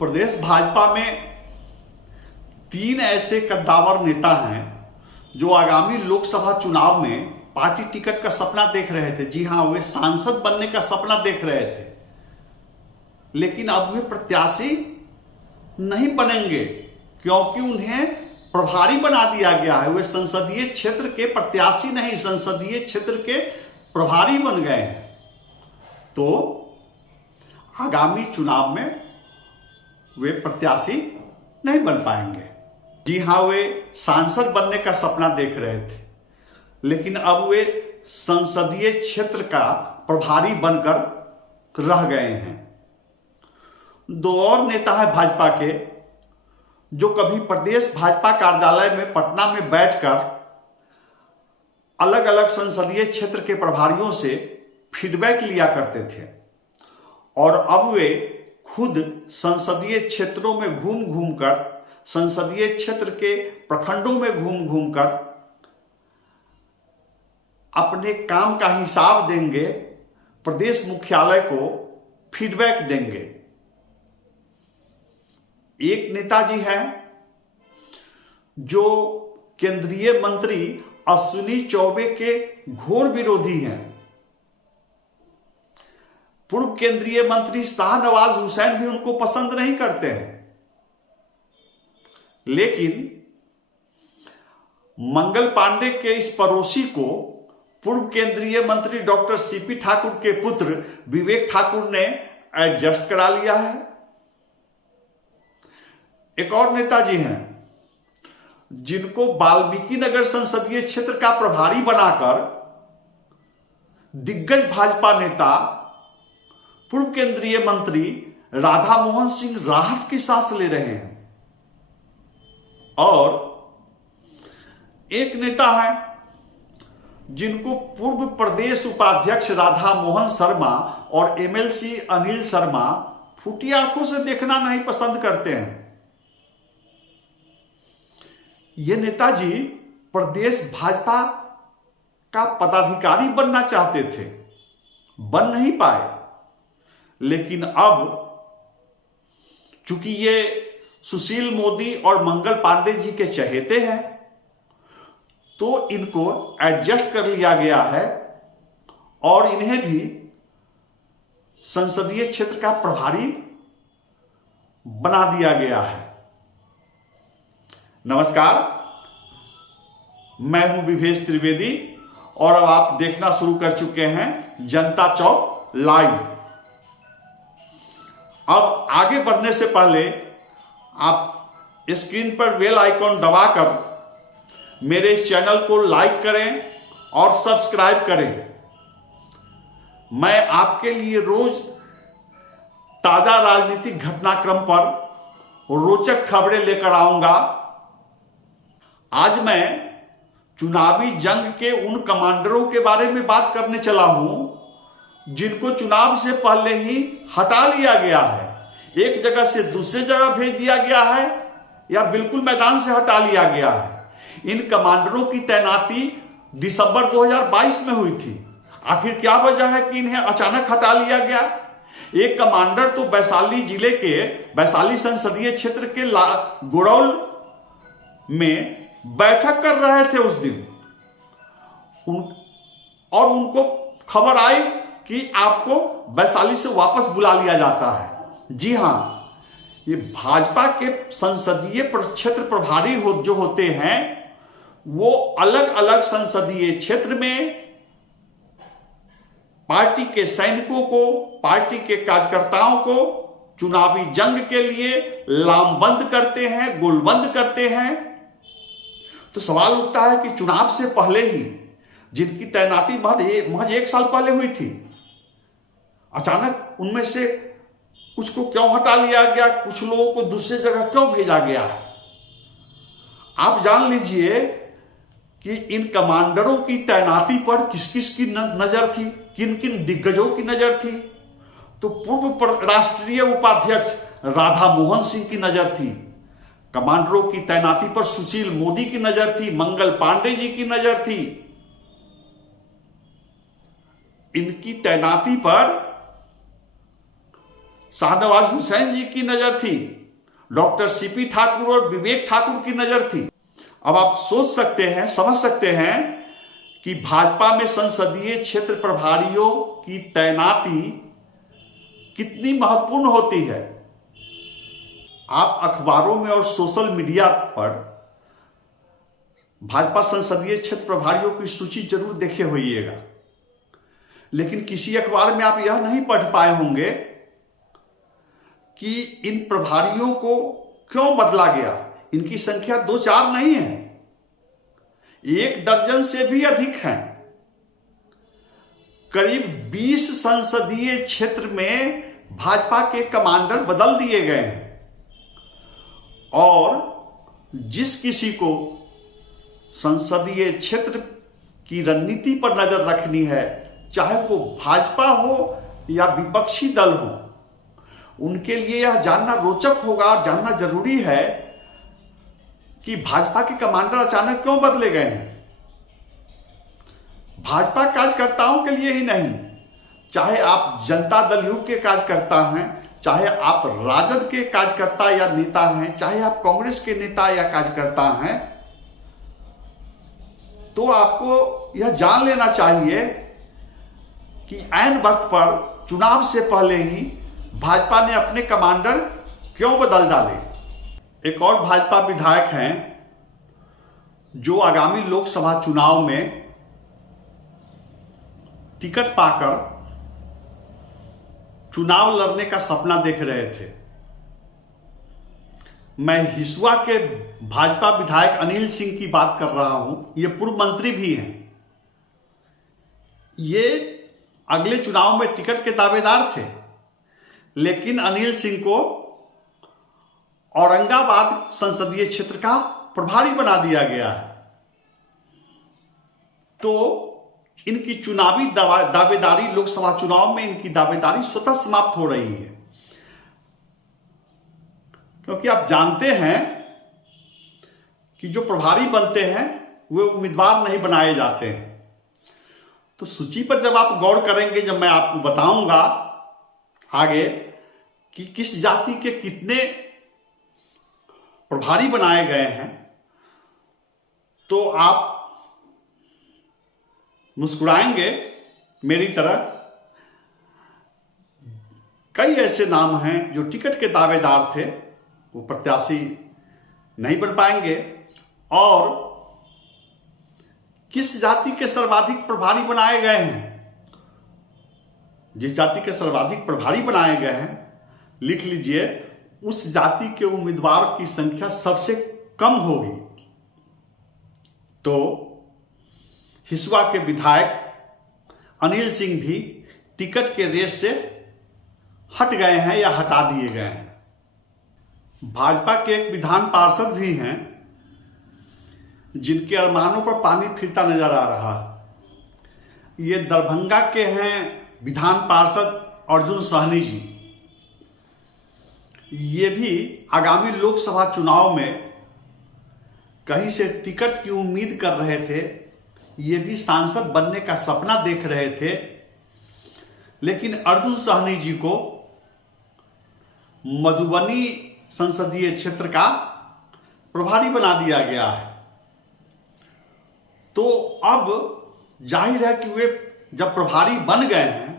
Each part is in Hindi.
प्रदेश भाजपा में 3 ऐसे कद्दावर नेता हैं जो आगामी लोकसभा चुनाव में पार्टी टिकट का सपना देख रहे थे। जी हां, वे सांसद बनने का सपना देख रहे थे, लेकिन अब वे प्रत्याशी नहीं बनेंगे क्योंकि उन्हें प्रभारी बना दिया गया है। वे संसदीय क्षेत्र के प्रत्याशी नहीं, संसदीय क्षेत्र के प्रभारी बन गए हैं। तो आगामी चुनाव में वे प्रत्याशी नहीं बन पाएंगे। जी हां, वे सांसद बनने का सपना देख रहे थे, लेकिन अब वे संसदीय क्षेत्र का प्रभारी बनकर रह गए हैं। 2 और नेता है भाजपा के जो कभी प्रदेश भाजपा कार्यालय में पटना में बैठकर अलग अलग संसदीय क्षेत्र के प्रभारियों से फीडबैक लिया करते थे, और अब वे खुद संसदीय क्षेत्रों में घूम घूमकर, संसदीय क्षेत्र के प्रखंडों में घूम घूमकर अपने काम का हिसाब देंगे, प्रदेश मुख्यालय को फीडबैक देंगे। एक नेताजी हैं जो केंद्रीय मंत्री अश्विनी चौबे के घोर विरोधी हैं। पूर्व केंद्रीय मंत्री शाहनवाज हुसैन भी उनको पसंद नहीं करते हैं, लेकिन मंगल पांडे के इस पड़ोसी को पूर्व केंद्रीय मंत्री डॉक्टर सीपी ठाकुर के पुत्र विवेक ठाकुर ने एडजस्ट करा लिया है। एक और नेताजी हैं जिनको वाल्मीकि नगर संसदीय क्षेत्र का प्रभारी बनाकर दिग्गज भाजपा नेता पूर्व केंद्रीय मंत्री राधा मोहन सिंह राहत की सांस ले रहे हैं। और एक नेता है जिनको पूर्व प्रदेश उपाध्यक्ष राधा मोहन शर्मा और एमएलसी अनिल शर्मा फूटी आंखों से देखना नहीं पसंद करते हैं। ये नेताजी प्रदेश भाजपा का पदाधिकारी बनना चाहते थे, बन नहीं पाए, लेकिन अब चूंकि ये सुशील मोदी और मंगल पांडे जी के चहेते हैं, तो इनको एडजस्ट कर लिया गया है और इन्हें भी संसदीय क्षेत्र का प्रभारी बना दिया गया है। नमस्कार, मैं हूं विभेश त्रिवेदी और अब आप देखना शुरू कर चुके हैं जनता चौक लाइव। अब आगे बढ़ने से पहले आप स्क्रीन पर बेल आइकॉन दबाकर मेरे इस चैनल को लाइक करें और सब्सक्राइब करें। मैं आपके लिए रोज ताजा राजनीतिक घटनाक्रम पर रोचक खबरें लेकर आऊंगा। आज मैं चुनावी जंग के उन कमांडरों के बारे में बात करने चला हूं जिनको चुनाव से पहले ही हटा लिया गया है, एक जगह से दूसरी जगह भेज दिया गया है या बिल्कुल मैदान से हटा लिया गया है। इन कमांडरों की तैनाती दिसंबर 2022 में हुई थी। आखिर क्या वजह है कि इन्हें अचानक हटा लिया गया? एक कमांडर तो वैशाली जिले के वैशाली संसदीय क्षेत्र के गुड़ौल में बैठक कर रहे थे उस दिन, और उनको खबर आई कि आपको वैशाली से वापस बुला लिया जाता है। जी हां, ये भाजपा के संसदीय क्षेत्र प्रभारी जो होते हैं, वो अलग अलग संसदीय क्षेत्र में पार्टी के सैनिकों को, पार्टी के कार्यकर्ताओं को चुनावी जंग के लिए लामबंद करते हैं, गोलबंद करते हैं। तो सवाल उठता है कि चुनाव से पहले ही जिनकी तैनाती महज 1 साल पहले हुई थी, अचानक उनमें से कुछ को क्यों हटा लिया गया, कुछ लोगों को दूसरी जगह क्यों भेजा गया? आप जान लीजिए कि इन कमांडरों की तैनाती पर किस किस की नजर थी, किन किन दिग्गजों की नजर थी। तो पूर्व राष्ट्रीय उपाध्यक्ष राधा मोहन सिंह की नजर थी, कमांडरों की तैनाती पर सुशील मोदी की नजर थी, मंगल पांडे जी की नजर थी। इनकी तैनाती पर शाहनवाज हुसैन जी की नजर थी, डॉक्टर सीपी ठाकुर और विवेक ठाकुर की नजर थी। अब आप सोच सकते हैं, समझ सकते हैं कि भाजपा में संसदीय क्षेत्र प्रभारियों की तैनाती कितनी महत्वपूर्ण होती है। आप अखबारों में और सोशल मीडिया पर भाजपा संसदीय क्षेत्र प्रभारियों की सूची जरूर देखे होइएगा, लेकिन किसी अखबार में आप यह नहीं पढ़ पाए होंगे कि इन प्रभारियों को क्यों बदला गया। इनकी संख्या 2-4 नहीं है, 1 दर्जन से भी अधिक है। करीब 20 संसदीय क्षेत्र में भाजपा के कमांडर बदल दिए गए हैं और जिस किसी को संसदीय क्षेत्र की रणनीति पर नजर रखनी है, चाहे वो भाजपा हो या विपक्षी दल हो, उनके लिए यह जानना रोचक होगा, जानना जरूरी है कि भाजपा के कमांडर अचानक क्यों बदले गए हैं। भाजपा कार्यकर्ताओं के लिए ही नहीं, चाहे आप जनता दल यू के कार्यकर्ता हैं, चाहे आप राजद के कार्यकर्ता या नेता हैं, चाहे आप कांग्रेस के नेता या कार्यकर्ता हैं, तो आपको यह जान लेना चाहिए कि ऐन वक्त पर चुनाव से पहले ही भाजपा ने अपने कमांडर क्यों बदल डाले। एक और भाजपा विधायक हैं जो आगामी लोकसभा चुनाव में टिकट पाकर चुनाव लड़ने का सपना देख रहे थे। मैं हिसुआ के भाजपा विधायक अनिल सिंह की बात कर रहा हूं। ये पूर्व मंत्री भी हैं। ये अगले चुनाव में टिकट के दावेदार थे, लेकिन अनिल सिंह को औरंगाबाद संसदीय क्षेत्र का प्रभारी बना दिया गया है। तो इनकी चुनावी दावेदारी, लोकसभा चुनाव में इनकी दावेदारी स्वतः समाप्त हो रही है, क्योंकि आप जानते हैं कि जो प्रभारी बनते हैं वे उम्मीदवार नहीं बनाए जाते हैं। तो सूची पर जब आप गौर करेंगे, जब मैं आपको बताऊंगा आगे कि किस जाति के कितने प्रभारी बनाए गए हैं, तो आप मुस्कुराएंगे मेरी तरह। कई ऐसे नाम हैं जो टिकट के दावेदार थे, वो प्रत्याशी नहीं बन पाएंगे। और किस जाति के सर्वाधिक प्रभारी बनाए गए हैं, जिस जाति के सर्वाधिक प्रभारी बनाए गए हैं, लिख लीजिए, उस जाति के उम्मीदवार की संख्या सबसे कम होगी। तो हिसुआ के विधायक अनिल सिंह भी टिकट के रेस से हट गए हैं या हटा दिए गए हैं। भाजपा के एक विधान पार्षद भी हैं जिनके अरमानों पर पानी फिरता नजर आ रहा है। ये दरभंगा के हैं विधान पार्षद अर्जुन सहनी जी। ये भी आगामी लोकसभा चुनाव में कहीं से टिकट की उम्मीद कर रहे थे। ये भी सांसद बनने का सपना देख रहे थे, लेकिन अर्जुन सहनी जी को मधुबनी संसदीय क्षेत्र का प्रभारी बना दिया गया है। तो अब जाहिर है कि वे जब प्रभारी बन गए हैं,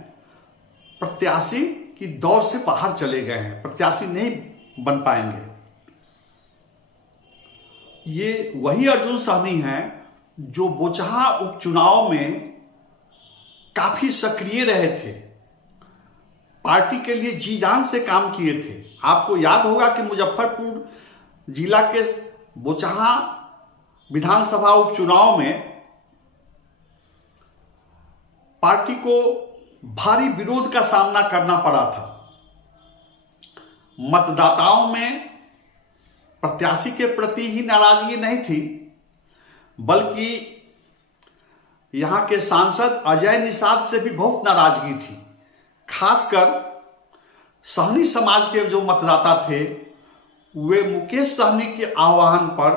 प्रत्याशी की दौड़ से बाहर चले गए हैं, प्रत्याशी नहीं बन पाएंगे। ये वही अर्जुन सहनी हैं जो बोचहा उपचुनाव में काफी सक्रिय रहे थे, पार्टी के लिए जी जान से काम किए थे। आपको याद होगा कि मुजफ्फरपुर जिला के बोचहा विधानसभा उपचुनाव में पार्टी को भारी विरोध का सामना करना पड़ा था। मतदाताओं में प्रत्याशी के प्रति ही नाराजगी नहीं थी, बल्कि यहां के सांसद अजय निषाद से भी बहुत नाराजगी थी। खासकर सहनी समाज के जो मतदाता थे, वे मुकेश सहनी के आह्वान पर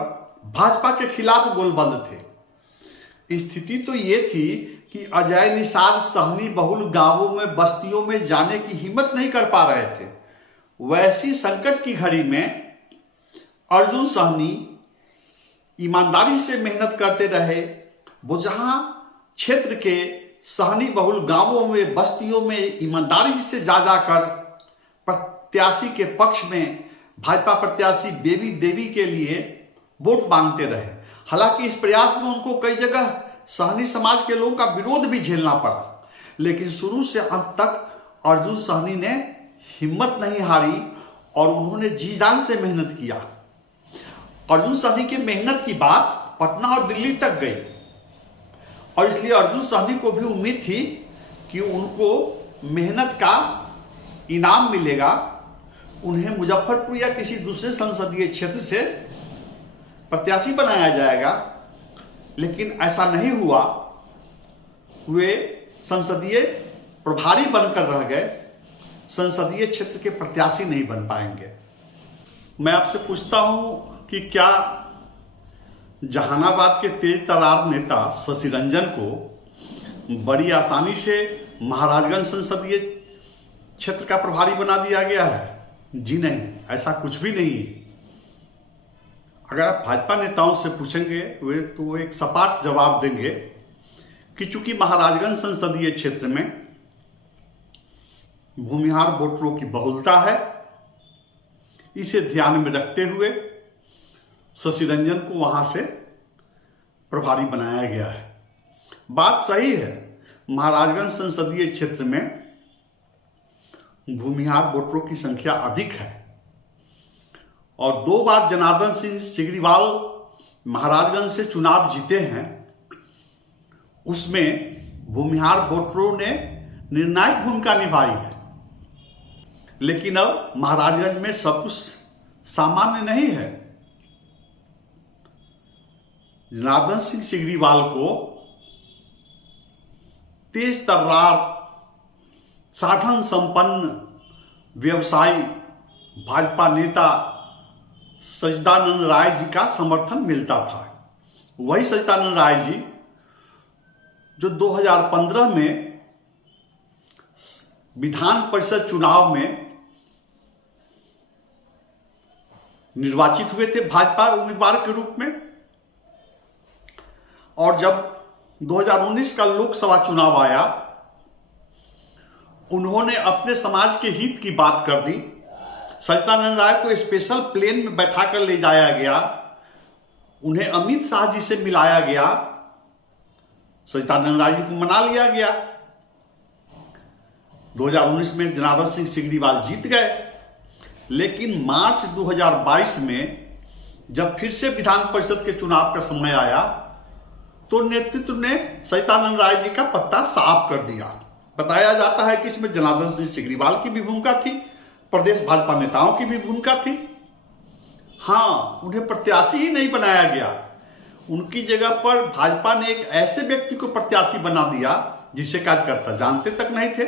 भाजपा के खिलाफ गोलबंद थे। स्थिति तो ये थी कि अजय निषाद सहनी बहुल गांवों में, बस्तियों में जाने की हिम्मत नहीं कर पा रहे थे। वैसी संकट की घड़ी में अर्जुन सहनी ईमानदारी से मेहनत करते रहे। वो जहां क्षेत्र के सहनी बहुल गांवों में, बस्तियों में ईमानदारी से जा जाकर प्रत्याशी के पक्ष में, भाजपा प्रत्याशी बेबी देवी के लिए वोट मांगते रहे। हालांकि इस प्रयास में उनको कई जगह सहनी समाज के लोगों का विरोध भी झेलना पड़ा, लेकिन शुरू से अंत तक अर्जुन सहनी ने हिम्मत नहीं हारी और उन्होंने जी जान से मेहनत किया। अर्जुन सहनी की मेहनत की बात पटना और दिल्ली तक गई और इसलिए अर्जुन सहनी को भी उम्मीद थी कि उनको मेहनत का इनाम मिलेगा, उन्हें मुजफ्फरपुर या किसी दूसरे संसदीय क्षेत्र से प्रत्याशी बनाया जाएगा। लेकिन ऐसा नहीं हुआ, वे संसदीय प्रभारी बनकर रह गए, संसदीय क्षेत्र के प्रत्याशी नहीं बन पाएंगे। मैं आपसे पूछता हूं कि क्या जहानाबाद के तेज तर्रार नेता शशि रंजन को बड़ी आसानी से महाराजगंज संसदीय क्षेत्र का प्रभारी बना दिया गया है? जी नहीं, ऐसा कुछ भी नहीं है। अगर आप भाजपा नेताओं से पूछेंगे वे तो एक सपाट जवाब देंगे कि चूंकि महाराजगंज संसदीय क्षेत्र में भूमिहार वोटरों की बहुलता है, इसे ध्यान में रखते हुए शशि रंजन को वहां से प्रभारी बनाया गया है। बात सही है, महाराजगंज संसदीय क्षेत्र में भूमिहार वोटरों की संख्या अधिक है और 2 बार जनार्दन सिंह सिग्रीवाल महाराजगंज से चुनाव जीते हैं, उसमें भूमिहार वोटरों ने निर्णायक भूमिका निभाई है। लेकिन अब महाराजगंज में सब कुछ सामान्य नहीं है। जनार्दन सिंह सिग्रीवाल को तेज तर्रार, साधन संपन्न व्यवसायी भाजपा नेता सच्चिदानंद राय जी का समर्थन मिलता था। वही सच्चिदानंद राय जी जो 2015 में विधान परिषद चुनाव में निर्वाचित हुए थे भाजपा उम्मीदवार के रूप में, और जब 2019 का लोकसभा चुनाव आया उन्होंने अपने समाज के हित की बात कर दी। सच्चिदानंद राय को स्पेशल प्लेन में बैठाकर ले जाया गया, उन्हें अमित शाह जी से मिलाया गया, सच्चिदानंद राय जी को मना लिया गया। 2019 में जनार्दन सिंह सिग्रीवाल जीत गए, लेकिन मार्च 2022 में जब फिर से विधान परिषद के चुनाव का समय आया तो नेतृत्व ने सच्चिदानंद राय जी का पत्ता साफ कर दिया। बताया जाता है कि इसमें जनार्दन सिंह सिग्रीवाल की भी भूमिका थी, प्रदेश भाजपा नेताओं की भी भूमिका थी। हाँ, उन्हें प्रत्याशी ही नहीं बनाया गया, उनकी जगह पर भाजपा ने एक ऐसे व्यक्ति को प्रत्याशी बना दिया जिसे कार्यकर्ता जानते तक नहीं थे।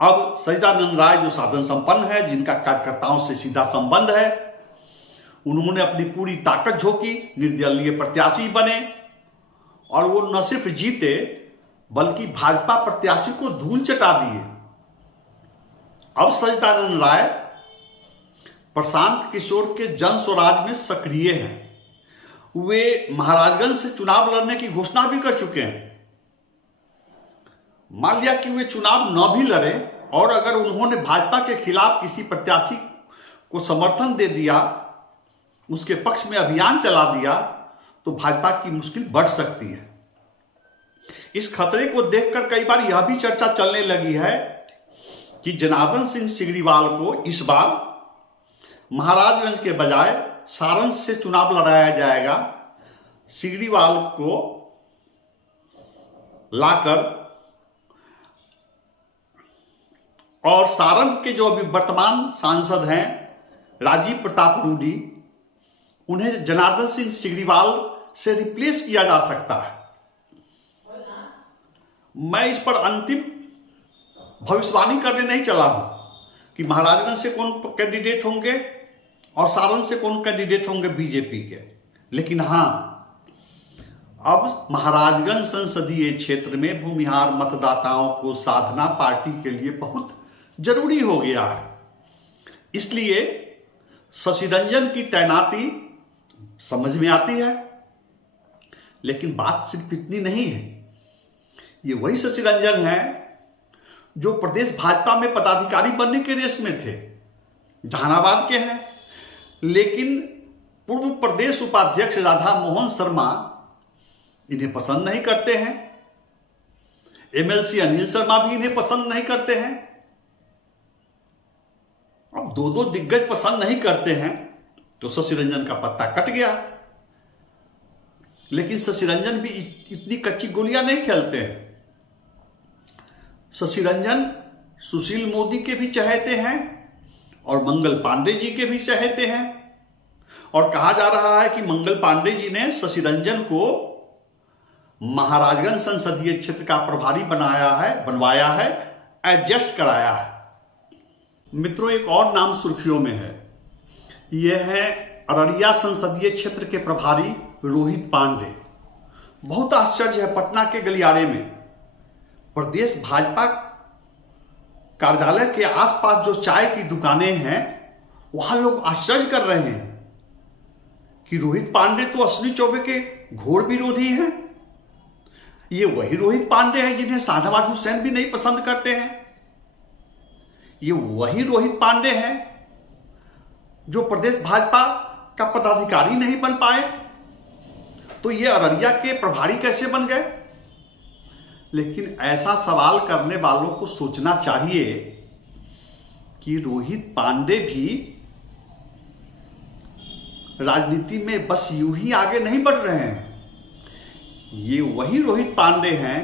अब सच्चिदानंद राय जो साधन संपन्न है, जिनका कार्यकर्ताओं से सीधा संबंध है, उन्होंने अपनी पूरी ताकत झोंकी, निर्दलीय प्रत्याशी बने और वो न सिर्फ जीते बल्कि भाजपा प्रत्याशी को धूल चटा दिए। अब सच्चिदानंद राय प्रशांत किशोर के जन स्वराज में सक्रिय हैं। वे महाराजगंज से चुनाव लड़ने की घोषणा भी कर चुके हैं। मान लिया कि वे चुनाव न भी लड़े और अगर उन्होंने भाजपा के खिलाफ किसी प्रत्याशी को समर्थन दे दिया, उसके पक्ष में अभियान चला दिया, तो भाजपा की मुश्किल बढ़ सकती है। इस खतरे को देखकर कई बार यह भी चर्चा चलने लगी है कि जनार्दन सिंह सिग्रीवाल को इस बार महाराजगंज के बजाय सारण से चुनाव लड़ाया जाएगा। सिग्रीवाल को लाकर और सारण के जो अभी वर्तमान सांसद हैं राजीव प्रताप रूडी, उन्हें जनार्दन सिंह सिग्रीवाल से रिप्लेस किया जा सकता है। मैं इस पर अंतिम भविष्यवाणी करने नहीं चला हूं कि महाराजगंज से कौन कैंडिडेट होंगे और सारण से कौन कैंडिडेट होंगे बीजेपी के। लेकिन हां, अब महाराजगंज संसदीय क्षेत्र में भूमिहार मतदाताओं को साधना पार्टी के लिए बहुत जरूरी हो गया है। इसलिए शशि रंजन की तैनाती समझ में आती है, लेकिन बात सिर्फ इतनी नहीं है। ये वही शशि रंजन है जो प्रदेश भाजपा में पदाधिकारी बनने के रेस में थे, जहानाबाद के हैं, लेकिन पूर्व प्रदेश उपाध्यक्ष राधा मोहन शर्मा इन्हें पसंद नहीं करते हैं। एमएलसी अनिल शर्मा भी इन्हें पसंद नहीं करते हैं। अब दो दिग्गज पसंद नहीं करते हैं तो शशि रंजन का पत्ता कट गया। लेकिन शशि रंजन भी इतनी कच्ची गोलियां नहीं खेलते हैं। शशि रंजन सुशील मोदी के भी चहेते हैं और मंगल पांडे जी के भी चहेते हैं, और कहा जा रहा है कि मंगल पांडे जी ने शशि रंजन को महाराजगंज संसदीय क्षेत्र का प्रभारी बनवाया है, एडजस्ट कराया है। मित्रों, एक और नाम सुर्खियों में है। यह है अररिया संसदीय क्षेत्र के प्रभारी रोहित पांडे। बहुत आश्चर्य है, पटना के गलियारे में प्रदेश भाजपा कार्यालय के आसपास जो चाय की दुकानें हैं, वहां लोग आश्चर्य कर रहे हैं कि रोहित पांडे तो अश्विनी चौबे के घोर विरोधी हैं। ये वही रोहित पांडे हैं जिन्हें शाहनवाज हुसैन भी नहीं पसंद करते हैं। ये वही रोहित पांडे हैं जो प्रदेश भाजपा का पदाधिकारी नहीं बन पाए। तो ये अररिया के प्रभारी कैसे बन गए? लेकिन ऐसा सवाल करने वालों को सोचना चाहिए कि रोहित पांडे भी राजनीति में बस यूं ही आगे नहीं बढ़ रहे हैं। ये वही रोहित पांडे हैं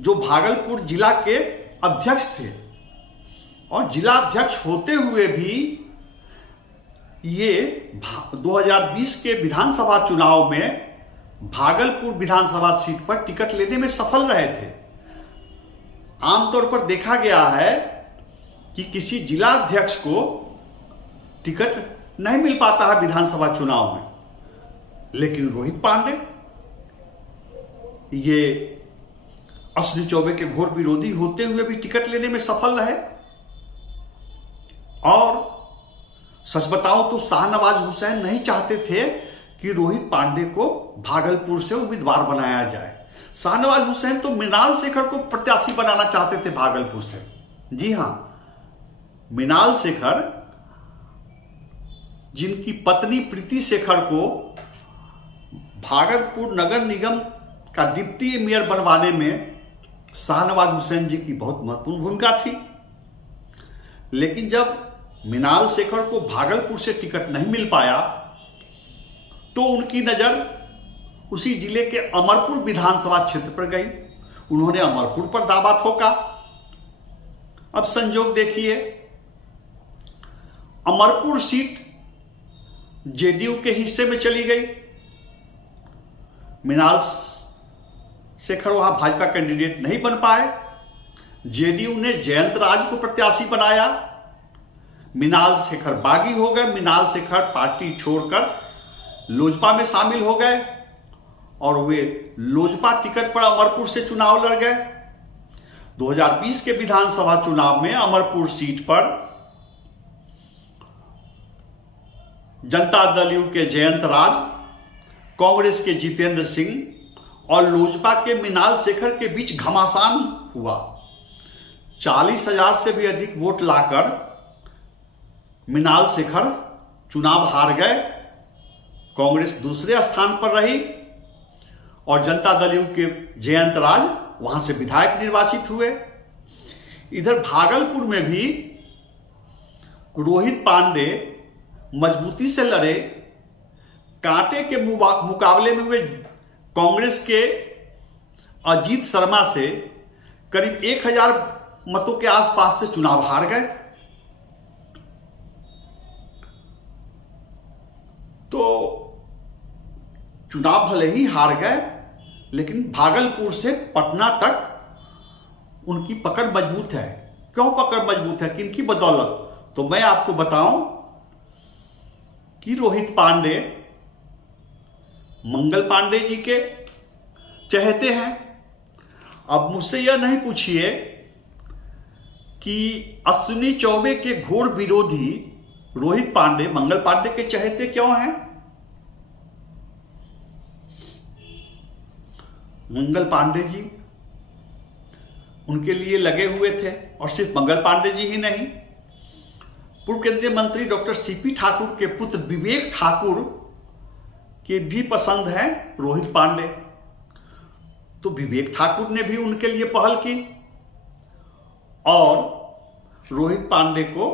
जो भागलपुर जिला के अध्यक्ष थे, और जिला अध्यक्ष होते हुए भी ये 2020 के विधानसभा चुनाव में भागलपुर विधानसभा सीट पर टिकट लेने में सफल रहे थे। आमतौर पर देखा गया है कि किसी जिला अध्यक्ष को टिकट नहीं मिल पाता है विधानसभा चुनाव में, लेकिन रोहित पांडे ये अश्विनी चौबे के घोर विरोधी होते हुए भी टिकट लेने में सफल रहे। और सच बताऊं तो शाहनवाज हुसैन नहीं चाहते थे कि रोहित पांडे को भागलपुर से उम्मीदवार बनाया जाए। शाहनवाज हुसैन तो मृणाल शेखर को प्रत्याशी बनाना चाहते थे भागलपुर से। जी हां, मृणाल शेखर, जिनकी पत्नी प्रीति शेखर को भागलपुर नगर निगम का डिप्टी मेयर बनवाने में शाहनवाज हुसैन जी की बहुत महत्वपूर्ण भूमिका थी। लेकिन जब मृणाल शेखर को भागलपुर से टिकट नहीं मिल पाया तो उनकी नजर उसी जिले के अमरपुर विधानसभा क्षेत्र पर गई। उन्होंने अमरपुर पर दावा ठोका। अब संजोग देखिए, अमरपुर सीट जेडीयू के हिस्से में चली गई। मृणाल शेखर वहां भाजपा कैंडिडेट नहीं बन पाए। जेडीयू ने जयंत राज को प्रत्याशी बनाया। मृणाल शेखर बागी हो गए। मृणाल शेखर पार्टी छोड़कर लोजपा में शामिल हो गए और वे लोजपा टिकट पर अमरपुर से चुनाव लड़ गए। 2020 के विधानसभा चुनाव में अमरपुर सीट पर जनता दल यू के जयंत राज, कांग्रेस के जितेंद्र सिंह और लोजपा के मृणाल शेखर के बीच घमासान हुआ। 40,000 से भी अधिक वोट लाकर मृणाल शेखर चुनाव हार गए। कांग्रेस दूसरे स्थान पर रही और जनता दल यू के जयंत राज वहां से विधायक निर्वाचित हुए। इधर भागलपुर में भी रोहित पांडे मजबूती से लड़े। कांटे के मुकाबले में वे कांग्रेस के अजीत शर्मा से करीब 1,000 मतों के आसपास से चुनाव हार गए। तो चुनाव भले ही हार गए, लेकिन भागलपुर से पटना तक उनकी पकड़ मजबूत है। क्यों पकड़ मजबूत है, किनकी बदौलत? तो मैं आपको बताऊं कि रोहित पांडे मंगल पांडे जी के चहेते हैं। अब मुझसे यह नहीं पूछिए कि अश्विनी चौबे के घोर विरोधी रोहित पांडे मंगल पांडे के चहेते क्यों हैं? मंगल पांडे जी उनके लिए लगे हुए थे, और सिर्फ मंगल पांडे जी ही नहीं, पूर्व केंद्रीय मंत्री डॉक्टर सीपी ठाकुर के पुत्र विवेक ठाकुर के भी पसंद है रोहित पांडे। तो विवेक ठाकुर ने भी उनके लिए पहल की और रोहित पांडे को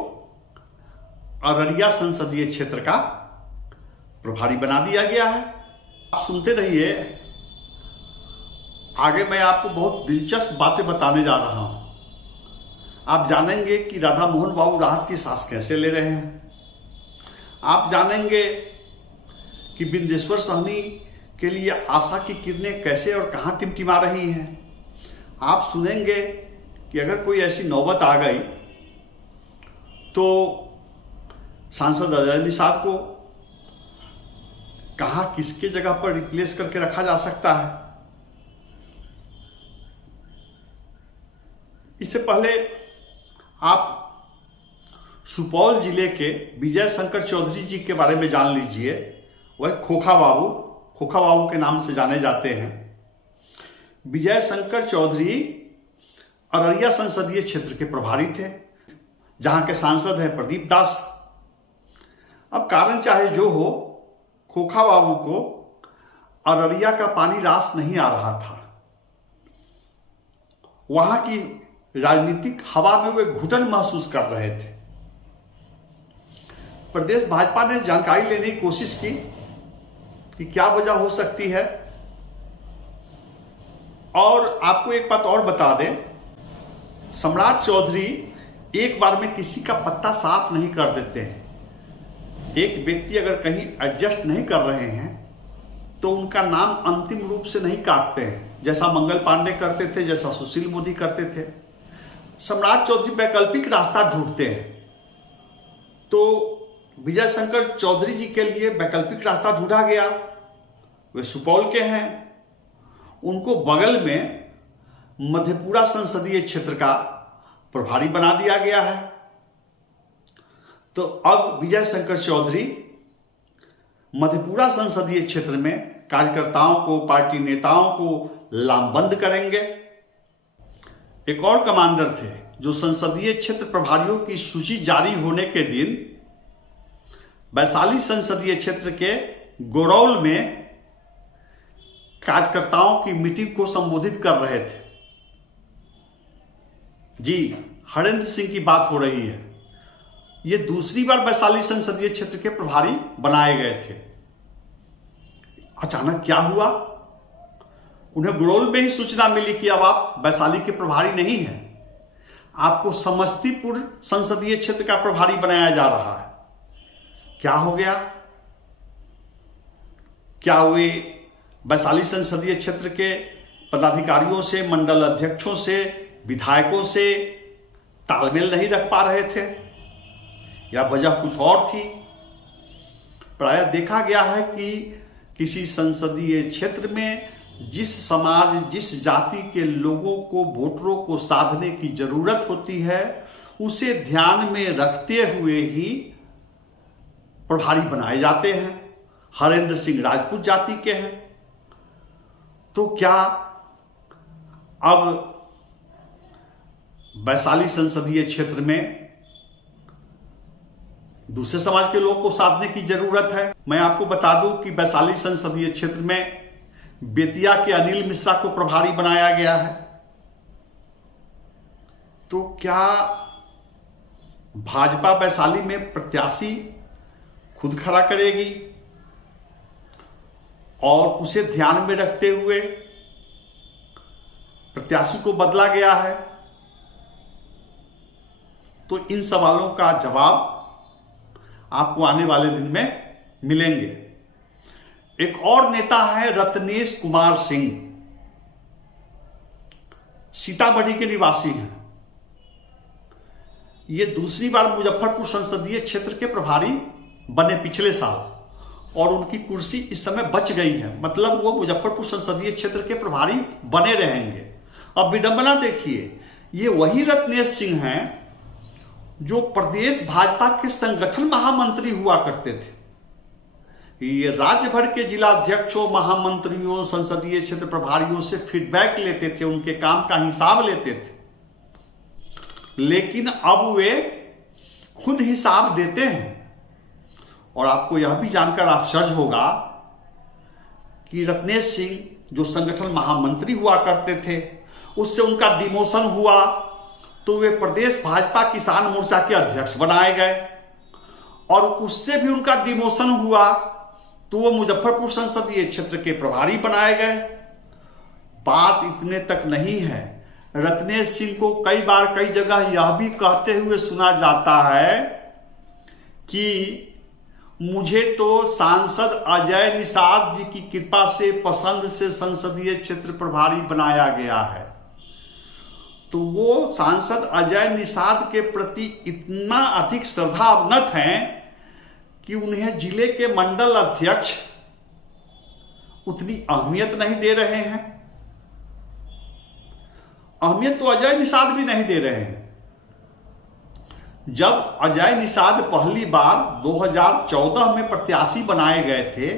अररिया संसदीय क्षेत्र का प्रभारी बना दिया गया है। आप सुनते रहिए, आगे मैं आपको बहुत दिलचस्प बातें बताने जा रहा हूं। आप जानेंगे कि राधा मोहन बाबू राहत की सांस कैसे ले रहे हैं। आप जानेंगे कि बिंदेश्वर सहनी के लिए आशा की किरणें कैसे और कहां टिमटिमा रही हैं। आप सुनेंगे कि अगर कोई ऐसी नौबत आ गई तो सांसद अजय निषाद को कहां किसके जगह पर रिप्लेस करके रखा जा सकता है। इससे पहले आप सुपौल जिले के विजय शंकर चौधरी जी के बारे में जान लीजिए। वह खोखा बाबू के नाम से जाने जाते हैं। विजय शंकर चौधरी अररिया संसदीय क्षेत्र के प्रभारी थे, जहां के सांसद हैं प्रदीप दास। अब कारण चाहे जो हो, खोखा बाबू को अररिया का पानी रास नहीं आ रहा था। वहां की राजनीतिक हवा में वे घुटन महसूस कर रहे थे। प्रदेश भाजपा ने जानकारी लेने की कोशिश की कि क्या वजह हो सकती है। और आपको एक बात और बता दें, सम्राट चौधरी एक बार में किसी का पत्ता साफ नहीं कर देते हैं। एक व्यक्ति अगर कहीं एडजस्ट नहीं कर रहे हैं तो उनका नाम अंतिम रूप से नहीं काटते हैं, जैसा मंगल पांडे करते थे, जैसा सुशील मोदी करते थे। सम्राट चौधरी वैकल्पिक रास्ता ढूंढते हैं। तो विजय शंकर चौधरी जी के लिए वैकल्पिक रास्ता ढूंढा गया। वे सुपौल के हैं, उनको बगल में मधेपुरा संसदीय क्षेत्र का प्रभारी बना दिया गया है। तो अब विजय शंकर चौधरी मधेपुरा संसदीय क्षेत्र में कार्यकर्ताओं को, पार्टी नेताओं को लामबंद करेंगे। एक और कमांडर थे जो संसदीय क्षेत्र प्रभारियों की सूची जारी होने के दिन वैशाली संसदीय क्षेत्र के गोरौल में कार्यकर्ताओं की मीटिंग को संबोधित कर रहे थे। जी, हरेंद्र सिंह की बात हो रही है। ये दूसरी बार वैशाली संसदीय क्षेत्र के प्रभारी बनाए गए थे। अचानक क्या हुआ? उन्हें गुरौल में ही सूचना मिली कि अब आप वैशाली के प्रभारी नहीं हैं, आपको समस्तीपुर संसदीय क्षेत्र का प्रभारी बनाया जा रहा है। क्या हो गया? क्या वे वैशाली संसदीय क्षेत्र के पदाधिकारियों से, मंडल अध्यक्षों से, विधायकों से तालमेल नहीं रख पा रहे थे, या वजह कुछ और थी? प्रायः देखा गया है कि किसी संसदीय क्षेत्र में जिस समाज, जिस जाति के लोगों को, वोटरों को साधने की जरूरत होती है, उसे ध्यान में रखते हुए ही प्रभारी बनाए जाते हैं। हरेंद्र सिंह राजपूत जाति के हैं। तो क्या अब वैशाली संसदीय क्षेत्र में दूसरे समाज के लोगों को साधने की जरूरत है? मैं आपको बता दूं कि वैशाली संसदीय क्षेत्र में बेतिया के अनिल मिश्रा को प्रभारी बनाया गया है। तो क्या भाजपा वैशाली में प्रत्याशी खुद खड़ा करेगी और उसे ध्यान में रखते हुए प्रत्याशी को बदला गया है? तो इन सवालों का जवाब आपको आने वाले दिन में मिलेंगे। एक और नेता है रत्नेश कुमार सिंह, सीतामढ़ी के निवासी हैं। ये दूसरी बार मुजफ्फरपुर संसदीय क्षेत्र के प्रभारी बने पिछले साल, और उनकी कुर्सी इस समय बच गई है। मतलब वो मुजफ्फरपुर संसदीय क्षेत्र के प्रभारी बने रहेंगे। अब विडंबना देखिए, ये वही रत्नेश सिंह हैं जो प्रदेश भाजपा के संगठन महामंत्री हुआ करते थे। ये राज्य भर के जिला अध्यक्षों, महामंत्रियों, संसदीय क्षेत्र प्रभारियों से फीडबैक लेते थे, उनके काम का हिसाब लेते थे। लेकिन अब वे खुद हिसाब देते हैं। और आपको यह भी जानकर आश्चर्य होगा कि रत्नेश सिंह जो संगठन महामंत्री हुआ करते थे, उससे उनका डिमोशन हुआ तो वे प्रदेश भाजपा किसान मोर्चा के अध्यक्ष बनाए गए, और उससे भी उनका डिमोशन हुआ तो वो मुजफ्फरपुर संसदीय क्षेत्र के प्रभारी बनाए गए। बात इतने तक नहीं है, रत्नेश सिंह को कई बार कई जगह यह भी कहते हुए सुना जाता है कि मुझे तो सांसद अजय निषाद जी की कृपा से, पसंद से संसदीय क्षेत्र प्रभारी बनाया गया है। तो वो सांसद अजय निषाद के प्रति इतना अधिक श्रद्धावनत हैं कि उन्हें जिले के मंडल अध्यक्ष उतनी अहमियत नहीं दे रहे हैं। अहमियत तो अजय निषाद भी नहीं दे रहे हैं। जब अजय निषाद पहली बार 2014 में प्रत्याशी बनाए गए थे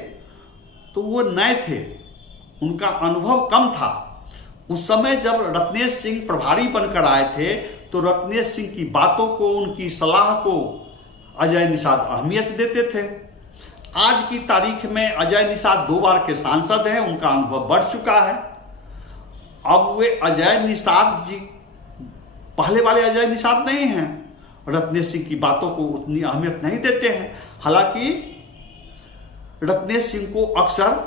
तो वो नए थे, उनका अनुभव कम था। उस समय जब रत्नेश सिंह प्रभारी बनकर आए थे तो रत्नेश सिंह की बातों को, उनकी सलाह को अजय निषाद अहमियत देते थे। आज की तारीख में अजय निषाद 2 बार के सांसद हैं, उनका अनुभव बढ़ चुका है। अब वे अजय निषाद जी पहले वाले अजय निषाद नहीं हैं, रत्नेश सिंह की बातों को उतनी अहमियत नहीं देते हैं। हालांकि रत्नेश सिंह को अक्सर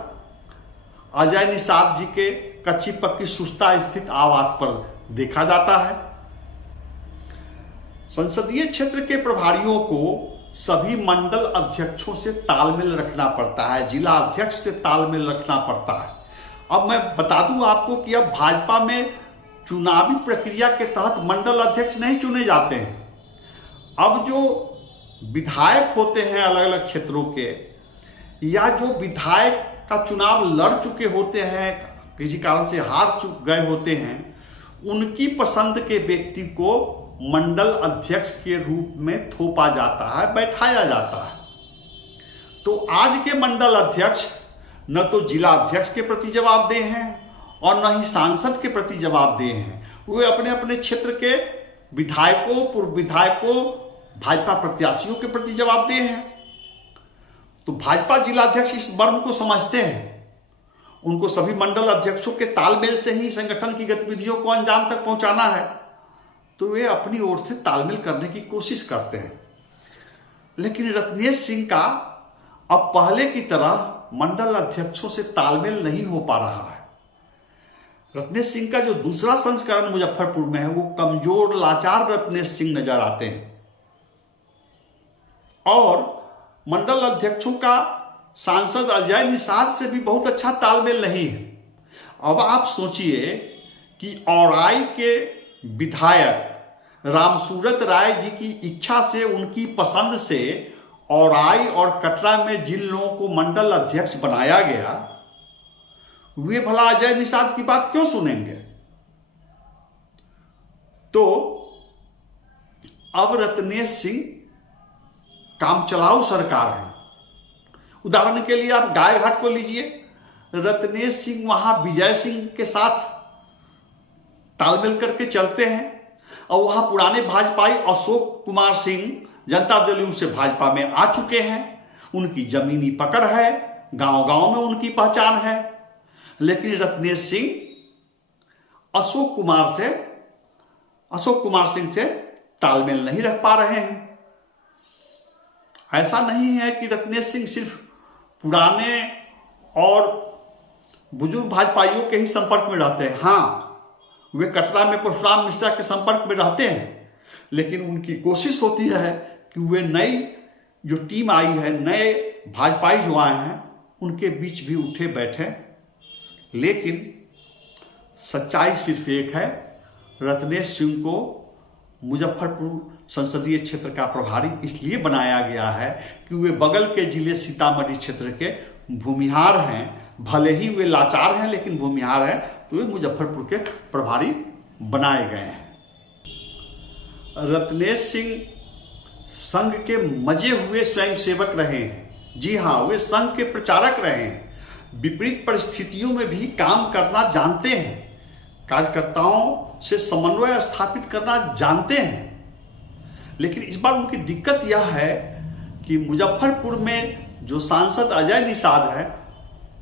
अजय निषाद जी के कच्ची पक्की सुस्ता स्थित आवास पर देखा जाता है। संसदीय क्षेत्र के प्रभारियों को सभी मंडल अध्यक्षों से तालमेल रखना पड़ता है, जिला अध्यक्ष से तालमेल रखना पड़ता है। अब मैं बता दूं आपको कि अब भाजपा में चुनावी प्रक्रिया के तहत मंडल अध्यक्ष नहीं चुने जाते हैं। अब जो विधायक होते हैं अलग अलग क्षेत्रों के, या जो विधायक का चुनाव लड़ चुके होते हैं, किसी कारण से हार चुक गए होते हैं, उनकी पसंद के व्यक्ति को मंडल अध्यक्ष के रूप में थोपा जाता है, बैठाया जाता है। तो आज के मंडल अध्यक्ष न तो जिला अध्यक्ष के प्रति जवाबदेह हैं और न ही सांसद के प्रति जवाबदेह हैं। वे अपने अपने क्षेत्र के विधायकों, पूर्व विधायकों, भाजपा प्रत्याशियों के प्रति जवाबदेह हैं। तो भाजपा जिलाध्यक्ष इस मर्म को समझते हैं। उनको सभी मंडल अध्यक्षों के तालमेल से ही संगठन की गतिविधियों को अंजाम तक पहुंचाना है, तो वे अपनी ओर से तालमेल करने की कोशिश करते हैं। लेकिन रत्नेश सिंह का अब पहले की तरह मंडल अध्यक्षों से तालमेल नहीं हो पा रहा है। रत्नेश सिंह का जो दूसरा संस्करण मुजफ्फरपुर में है, वो कमजोर, लाचार रत्नेश सिंह नजर आते हैं। और मंडल अध्यक्षों का सांसद अजय निषाद से भी बहुत अच्छा तालमेल नहीं है। अब आप सोचिए कि औराई के विधायक रामसूरत राय जी की इच्छा से, उनकी पसंद से औराई और कटरा में जिन लोगों को मंडल अध्यक्ष बनाया गया, वे भला अजय निषाद की बात क्यों सुनेंगे? तो अब रत्नेश सिंह काम चलाऊ सरकार है। उदाहरण के लिए आप गायघाट को लीजिए, रत्नेश सिंह वहां विजय सिंह के साथ तालमेल करके चलते हैं, और वहां पुराने भाजपाई अशोक कुमार सिंह जनता दल यू से भाजपा में आ चुके हैं। उनकी जमीनी पकड़ है, गांव गांव में उनकी पहचान है। लेकिन रत्नेश सिंह अशोक कुमार सिंह से तालमेल नहीं रख पा रहे हैं। ऐसा नहीं है कि रत्नेश सिंह सिर्फ पुराने और बुजुर्ग भाजपाइयों के ही संपर्क में रहते हैं। हाँ, वे कटरा में परशुराम मिश्रा के संपर्क में रहते हैं, लेकिन उनकी कोशिश होती है कि वे नई जो टीम आई है, नए भाजपाई जो आए हैं, उनके बीच भी उठे बैठे। लेकिन सच्चाई सिर्फ एक है, रत्नेश सिंह को मुजफ्फरपुर संसदीय क्षेत्र का प्रभारी इसलिए बनाया गया है कि वे बगल के जिले सीतामढ़ी क्षेत्र के भूमिहार हैं। भले ही वे लाचार हैं, लेकिन भूमिहार हैं, तो वे मुजफ्फरपुर के प्रभारी बनाए गए हैं। रत्नेश सिंह संघ के मजे हुए स्वयंसेवक रहे हैं। जी हाँ, वे संघ के प्रचारक रहे हैं। विपरीत परिस्थितियों में भी काम करना जानते हैं, कार्यकर्ताओं से समन्वय स्थापित करना जानते हैं। लेकिन इस बार उनकी दिक्कत यह है कि मुजफ्फरपुर में जो सांसद अजय निषाद है,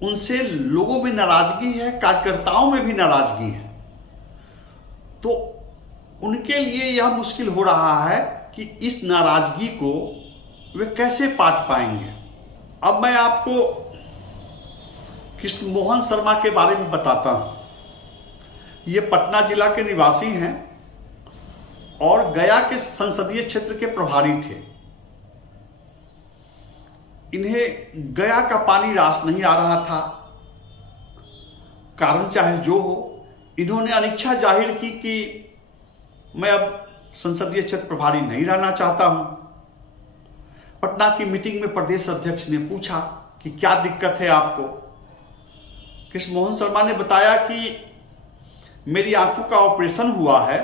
उनसे लोगों में नाराजगी है, कार्यकर्ताओं में भी नाराजगी है। तो उनके लिए यह मुश्किल हो रहा है कि इस नाराजगी को वे कैसे पाट पाएंगे। अब मैं आपको कृष्ण मोहन शर्मा के बारे में बताता हूं। ये पटना जिला के निवासी हैं और गया के संसदीय क्षेत्र के प्रभारी थे। इन्हें गया का पानी रास नहीं आ रहा था। कारण चाहे जो हो, इन्होंने अनिच्छा जाहिर की कि मैं अब संसदीय क्षेत्र प्रभारी नहीं रहना चाहता हूं। पटना की मीटिंग में प्रदेश अध्यक्ष ने पूछा कि क्या दिक्कत है आपको। कृष्ण मोहन शर्मा ने बताया कि मेरी आंखों का ऑपरेशन हुआ है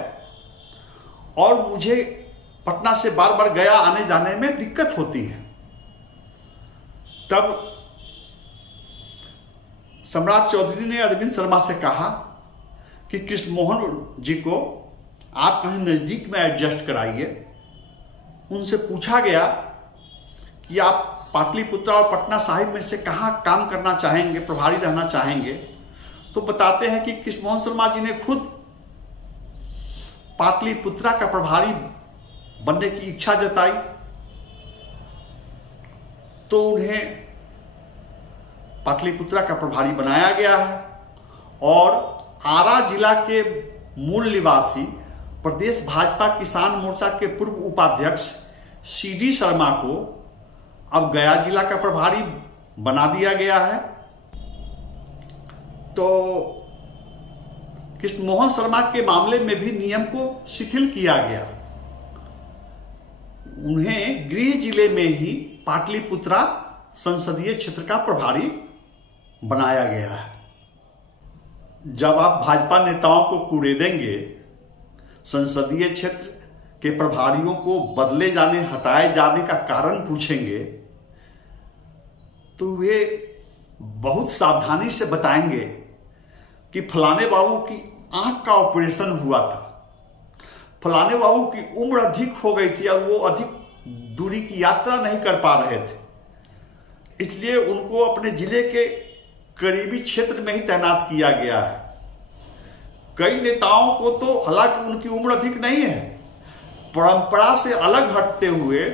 और मुझे पटना से बार बार गया आने जाने में दिक्कत होती है। तब सम्राट चौधरी ने अरविंद शर्मा से कहा कि कृष्ण मोहन जी को आप कहीं नजदीक में एडजस्ट कराइए। उनसे पूछा गया कि आप पाटलिपुत्र और पटना साहिब में से कहां काम करना चाहेंगे, प्रभारी रहना चाहेंगे। तो बताते हैं कि कृष्ण मोहन शर्मा जी ने खुद पाटलिपुत्रा का प्रभारी बनने की इच्छा जताई। तो उन्हें पाटलिपुत्रा का प्रभारी बनाया गया है और आरा जिला के मूल निवासी प्रदेश भाजपा किसान मोर्चा के पूर्व उपाध्यक्ष सीडी शर्मा को अब गया जिला का प्रभारी बना दिया गया है। तो कृष्ण मोहन शर्मा के मामले में भी नियम को शिथिल किया गया। उन्हें गृह जिले में ही पाटलिपुत्रा संसदीय क्षेत्र का प्रभारी बनाया गया है। जब आप भाजपा नेताओं को कुरेदेंगे, संसदीय क्षेत्र के प्रभारियों को बदले जाने, हटाए जाने का कारण पूछेंगे, तो वे बहुत सावधानी से बताएंगे कि फलाने बाबू की आंख का ऑपरेशन हुआ था, फलाने बाबू की उम्र अधिक हो गई थी और वो अधिक दूरी की यात्रा नहीं कर पा रहे थे, इसलिए उनको अपने जिले के करीबी क्षेत्र में ही तैनात किया गया है। कई नेताओं को तो हालांकि उनकी उम्र अधिक नहीं है, परंपरा से अलग हटते हुए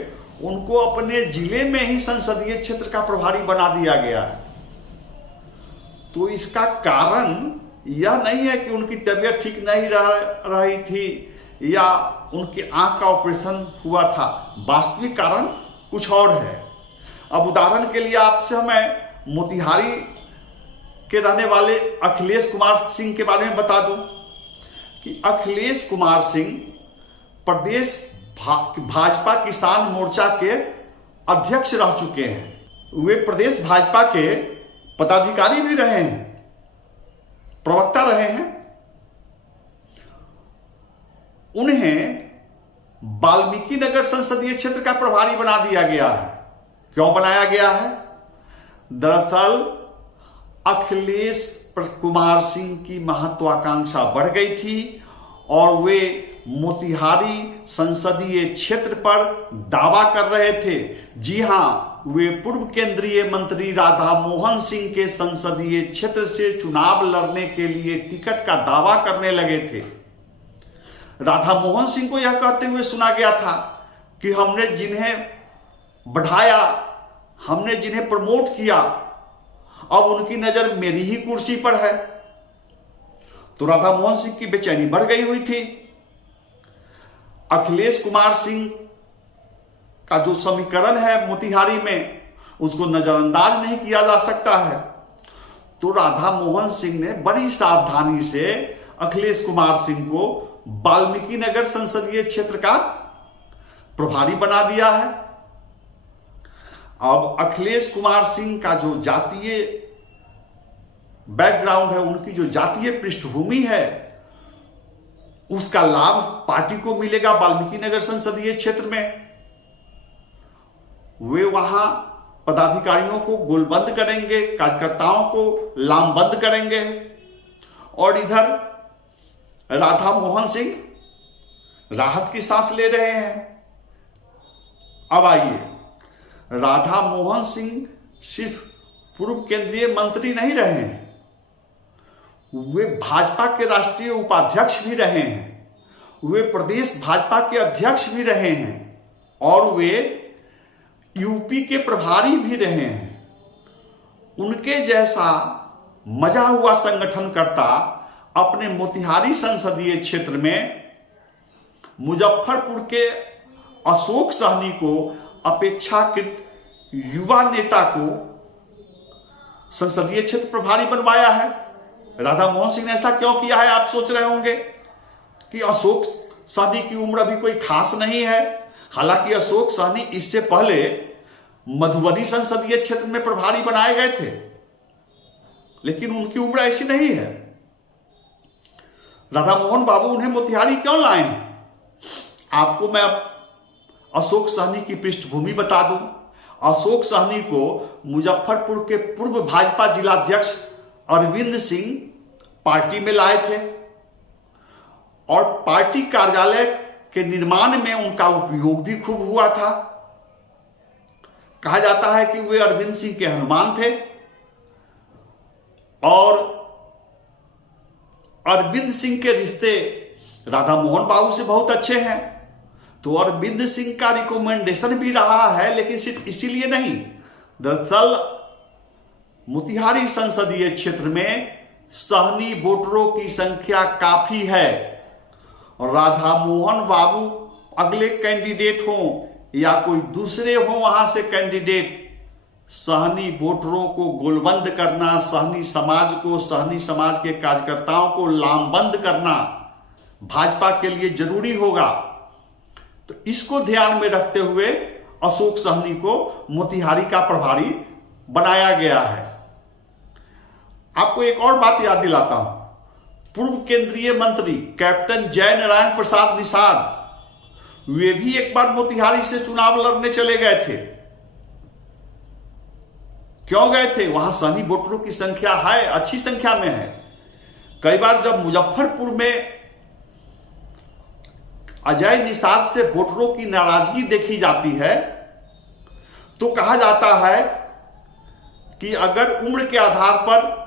उनको अपने जिले में ही संसदीय क्षेत्र का प्रभारी बना दिया गया है। तो इसका कारण यह नहीं है कि उनकी तबीयत ठीक नहीं रही थी या उनकी आंख का ऑपरेशन हुआ था, वास्तविक कारण कुछ और है। अब उदाहरण के लिए आपसे मैं मोतिहारी के रहने वाले अखिलेश कुमार सिंह के बारे में बता दूं कि अखिलेश कुमार सिंह प्रदेश भाजपा किसान मोर्चा के अध्यक्ष रह चुके हैं। वे प्रदेश भाजपा के पदाधिकारी भी रहे हैं, प्रवक्ता रहे हैं। उन्हें वाल्मीकि नगर संसदीय क्षेत्र का प्रभारी बना दिया गया है। क्यों बनाया गया है? दरअसल अखिलेश कुमार सिंह की महत्वाकांक्षा बढ़ गई थी और वे मोतिहारी संसदीय क्षेत्र पर दावा कर रहे थे। जी हां, वे पूर्व केंद्रीय मंत्री राधा मोहन सिंह के संसदीय क्षेत्र से चुनाव लड़ने के लिए टिकट का दावा करने लगे थे। राधा मोहन सिंह को यह कहते हुए सुना गया था कि हमने जिन्हें बढ़ाया, हमने जिन्हें प्रमोट किया, अब उनकी नजर मेरी ही कुर्सी पर है। तो राधा मोहन सिंह की बेचैनी बढ़ गई हुई थी। अखिलेश कुमार सिंह का जो समीकरण है मोतिहारी में, उसको नजरअंदाज नहीं किया जा सकता है। तो राधा मोहन सिंह ने बड़ी सावधानी से अखिलेश कुमार सिंह को वाल्मीकि नगर संसदीय क्षेत्र का प्रभारी बना दिया है। अब अखिलेश कुमार सिंह का जो जातीय बैकग्राउंड है, उनकी जो जातीय पृष्ठभूमि है, उसका लाभ पार्टी को मिलेगा वाल्मीकि नगर संसदीय क्षेत्र में। वे वहां पदाधिकारियों को गोलबंद करेंगे, कार्यकर्ताओं को लामबंद करेंगे। और इधर राधा मोहन सिंह राहत की सांस ले रहे हैं। अब आइए, राधा मोहन सिंह सिर्फ पूर्व केंद्रीय मंत्री नहीं रहे हैं, वे भाजपा के राष्ट्रीय उपाध्यक्ष भी रहे हैं, वे प्रदेश भाजपा के अध्यक्ष भी रहे हैं और वे यूपी के प्रभारी भी रहे हैं। उनके जैसा मजा हुआ संगठनकर्ता अपने मोतिहारी संसदीय क्षेत्र में मुजफ्फरपुर के अशोक सहनी को अपेक्षाकृत युवा नेता को संसदीय क्षेत्र प्रभारी बनवाया है। राधा मोहन सिंह ने ऐसा क्यों किया है? आप सोच रहे होंगे कि अशोक सहनी की उम्र अभी कोई खास नहीं है। हालांकि अशोक सहनी इससे पहले मधुबनी संसदीय क्षेत्र में प्रभारी बनाए गए थे, लेकिन उनकी उम्र ऐसी नहीं है। राधा मोहन बाबू उन्हें मोतिहारी क्यों लाए हैं? आपको मैं अशोक सहनी की पृष्ठभूमि बता दूं। अशोक सहनी को मुजफ्फरपुर के पूर्व भाजपा जिलाध्यक्ष अरविंद सिंह पार्टी में लाए थे और पार्टी कार्यालय के निर्माण में उनका उपयोग भी खूब हुआ था। कहा जाता है कि वे अरविंद सिंह के हनुमान थे और अरविंद सिंह के रिश्ते राधा मोहन बाबू से बहुत अच्छे हैं, तो अरविंद सिंह का रिकमेंडेशन भी रहा है। लेकिन सिर्फ इसीलिए नहीं, दरअसल मोतिहारी संसदीय क्षेत्र में सहनी वोटरों की संख्या काफी है और राधा मोहन बाबू अगले कैंडिडेट हों या कोई दूसरे हों वहां से कैंडिडेट, सहनी वोटरों को गोलबंद करना, सहनी समाज को, सहनी समाज के कार्यकर्ताओं को लामबंद करना भाजपा के लिए जरूरी होगा। तो इसको ध्यान में रखते हुए अशोक सहनी को मोतिहारी का प्रभारी बनाया गया है। आपको एक और बात याद दिलाता हूं, पूर्व केंद्रीय मंत्री कैप्टन जय नारायण प्रसाद निषाद, वे भी एक बार मोतिहारी से चुनाव लड़ने चले गए थे। क्यों गए थे? वहां सहनी वोटरों की संख्या है, अच्छी संख्या में है। कई बार जब मुजफ्फरपुर में अजय निषाद से वोटरों की नाराजगी देखी जाती है तो कहा जाता है कि अगर उम्र के आधार पर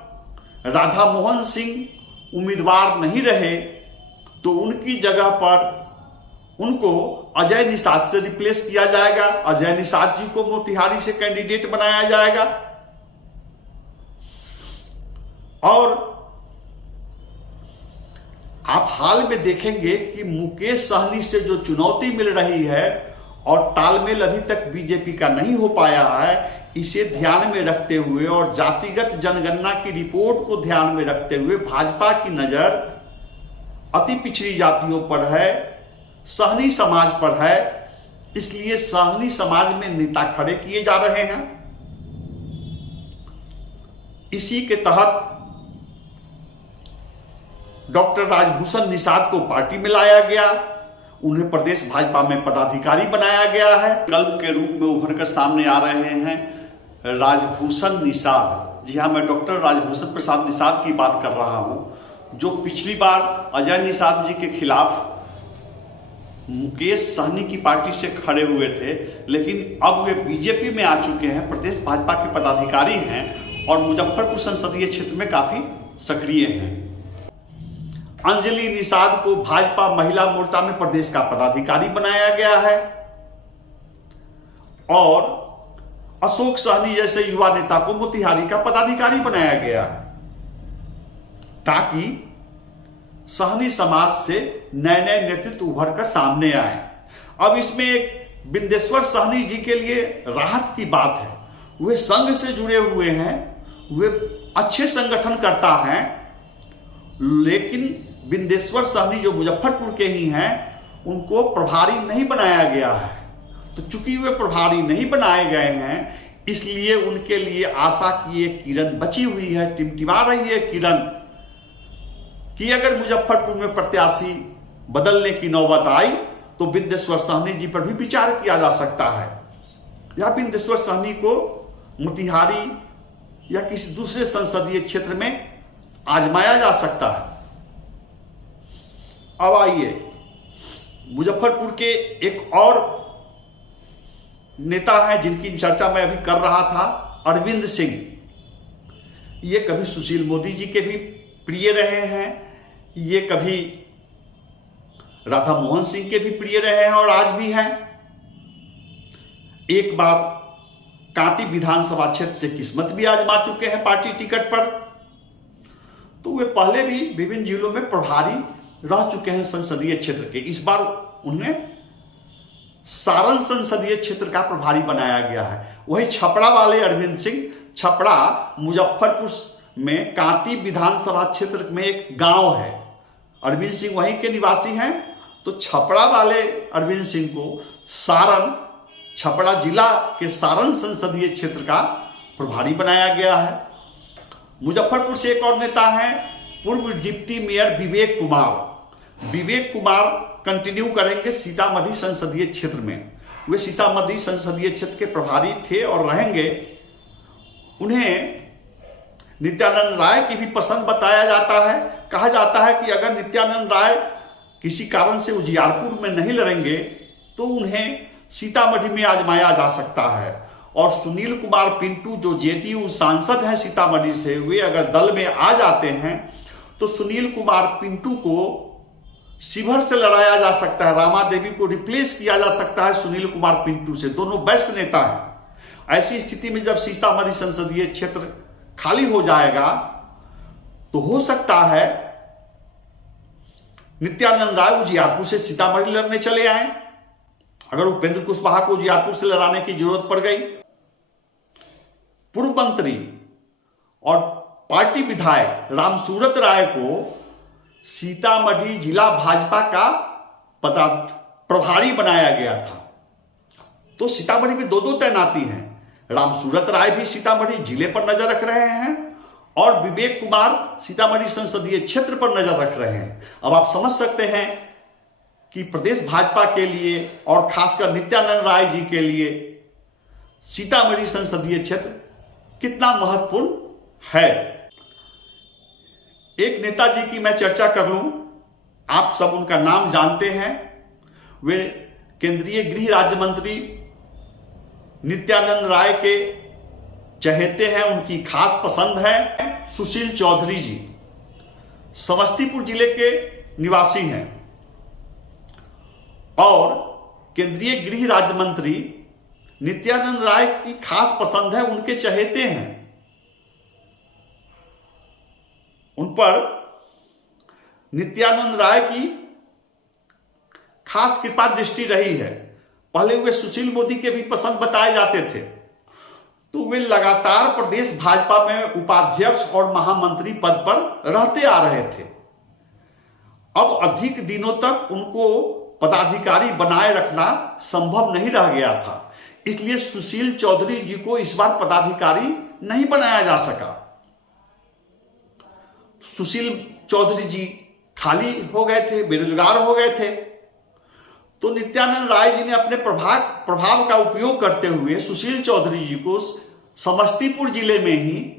राधा मोहन सिंह उम्मीदवार नहीं रहे तो उनकी जगह पर उनको अजय निषाद से रिप्लेस किया जाएगा, अजय निषाद जी को मोतिहारी से कैंडिडेट बनाया जाएगा। और आप हाल में देखेंगे कि मुकेश सहनी से जो चुनौती मिल रही है और तालमेल अभी तक बीजेपी का नहीं हो पाया है, इसे ध्यान में रखते हुए और जातिगत जनगणना की रिपोर्ट को ध्यान में रखते हुए भाजपा की नजर अति पिछड़ी जातियों पर है, सहनी समाज पर है। इसलिए सहनी समाज में नेता खड़े किए जा रहे हैं। इसी के तहत डॉक्टर राजभूषण निषाद को पार्टी में लाया गया, उन्हें प्रदेश भाजपा में पदाधिकारी बनाया गया है। विकल्प के रूप में उभर कर सामने आ रहे हैं राजभूषण निषाद। जी हाँ, मैं डॉक्टर राजभूषण प्रसाद निषाद की बात कर रहा हूं, जो पिछली बार अजय निषाद जी के खिलाफ मुकेश सहनी की पार्टी से खड़े हुए थे, लेकिन अब वे बीजेपी में आ चुके हैं, प्रदेश भाजपा के पदाधिकारी हैं और मुजफ्फरपुर संसदीय क्षेत्र में काफी सक्रिय हैं। अंजलि निषाद को भाजपा महिला मोर्चा में प्रदेश का पदाधिकारी बनाया गया है और अशोक सहनी जैसे युवा नेता को मोतिहारी का पदाधिकारी बनाया गया है, ताकि सहनी समाज से नए नए नेतृत्व उभर कर सामने आए। अब इसमें एक बिंदेश्वर सहनी जी के लिए राहत की बात है, वे संघ से जुड़े हुए हैं, वे अच्छे संगठनकर्ता हैं, लेकिन बिंदेश्वर सहनी जो मुजफ्फरपुर के ही हैं उनको प्रभारी नहीं बनाया गया है। तो चूंकि वे प्रभारी नहीं बनाए गए हैं, इसलिए उनके लिए आशा की एक किरण बची हुई है, टिमटिमा रही है किरण, कि अगर मुजफ्फरपुर में प्रत्याशी बदलने की नौबत आई तो बिंदेश्वर साहनी जी पर भी विचार किया जा सकता है, या बिंदेश्वर साहनी को मोतिहारी या किसी दूसरे संसदीय क्षेत्र में आजमाया जा सकता है। अब आइए मुजफ्फरपुर के एक और नेता हैं जिनकी चर्चा मैं अभी कर रहा था, अरविंद सिंह। ये कभी सुशील मोदी जी के भी प्रिय रहे हैं, ये कभी राधा मोहन सिंह के भी प्रिय रहे हैं और आज भी हैं। एक बार कांटी विधानसभा क्षेत्र से किस्मत भी आजमा चुके हैं पार्टी टिकट पर, तो वे पहले भी विभिन्न जिलों में प्रभारी रह चुके हैं संसदीय क्षेत्र के। इस बार उन्हें सारण संसदीय क्षेत्र का प्रभारी बनाया गया है। वही छपरा वाले अरविंद सिंह, छपरा मुजफ्फरपुर में कांटी विधानसभा क्षेत्र में एक गांव है, अरविंद सिंह वहीं के निवासी हैं, तो छपरा वाले अरविंद सिंह को सारण, छपरा जिला के सारण संसदीय क्षेत्र का प्रभारी बनाया गया है। मुजफ्फरपुर से एक और नेता हैं पूर्व deputy mayor Vivek Kumar. Vivek Kumar continue करेंगे सीतामढ़ी संसदीय क्षेत्र में, वे सीतामढ़ी संसदीय क्षेत्र के प्रभारी थे और रहेंगे। उन्हें नित्यानंद राय की भी पसंद बताया जाता है। कहा जाता है कि अगर नित्यानंद राय किसी कारण से उजियारपुर में नहीं लड़ेंगे तो उन्हें सीतामढ़ी में आजमाया जा सकता है। और सुनील कुमार पिंटू जो जेडीयू सांसद हैं सीतामढ़ी से, वे अगर दल में आ जाते हैं तो सुनील कुमार पिंटू को शिवहर से लड़ाया जा सकता है, रामा देवी को रिप्लेस किया जा सकता है सुनील कुमार पिंटू से। दोनों बेस्ट नेता हैं। ऐसी स्थिति में जब सीतामढ़ी संसदीय क्षेत्र खाली हो जाएगा तो हो सकता है नित्यानंद राय उजियारपुर से सीतामढ़ी लड़ने चले आए, अगर उपेंद्र कुशवाहा को उजियारपुर से लड़ाने की जरूरत पड़ गई। पूर्व मंत्री और पार्टी विधायक रामसूरत राय को सीतामढ़ी जिला भाजपा का प्रभारी बनाया गया था। तो सीतामढ़ी में दो तैनाती हैं। रामसूरत राय भी सीतामढ़ी जिले पर नजर रख रहे हैं और विवेक कुमार सीतामढ़ी संसदीय क्षेत्र पर नजर रख रहे हैं। अब आप समझ सकते हैं कि प्रदेश भाजपा के लिए और खासकर नित्यानंद राय जी के लिए सीतामढ़ी संसदीय क्षेत्र कितना महत्वपूर्ण है। एक नेताजी की मैं चर्चा कर लूं, आप सब उनका नाम जानते हैं। वे केंद्रीय गृह राज्य मंत्री नित्यानंद राय के चहेते हैं, उनकी खास पसंद है सुशील चौधरी जी। समस्तीपुर जिले के निवासी हैं और केंद्रीय गृह राज्य मंत्री नित्यानंद राय की खास पसंद है, उनके चहेते हैं। उन पर नित्यानंद राय की खास कृपा दृष्टि रही है। पहले वे सुशील मोदी के भी पसंद बताए जाते थे, तो वे लगातार प्रदेश भाजपा में उपाध्यक्ष और महामंत्री पद पर रहते आ रहे थे। अब अधिक दिनों तक उनको पदाधिकारी बनाए रखना संभव नहीं रह गया था, इसलिए सुशील चौधरी जी को इस बार पदाधिकारी नहीं बनाया जा सका। सुशील चौधरी जी खाली हो गए थे, बेरोजगार हो गए थे, तो नित्यानंद राय जी ने अपने प्रभाव का उपयोग करते हुए सुशील चौधरी जी को समस्तीपुर जिले में ही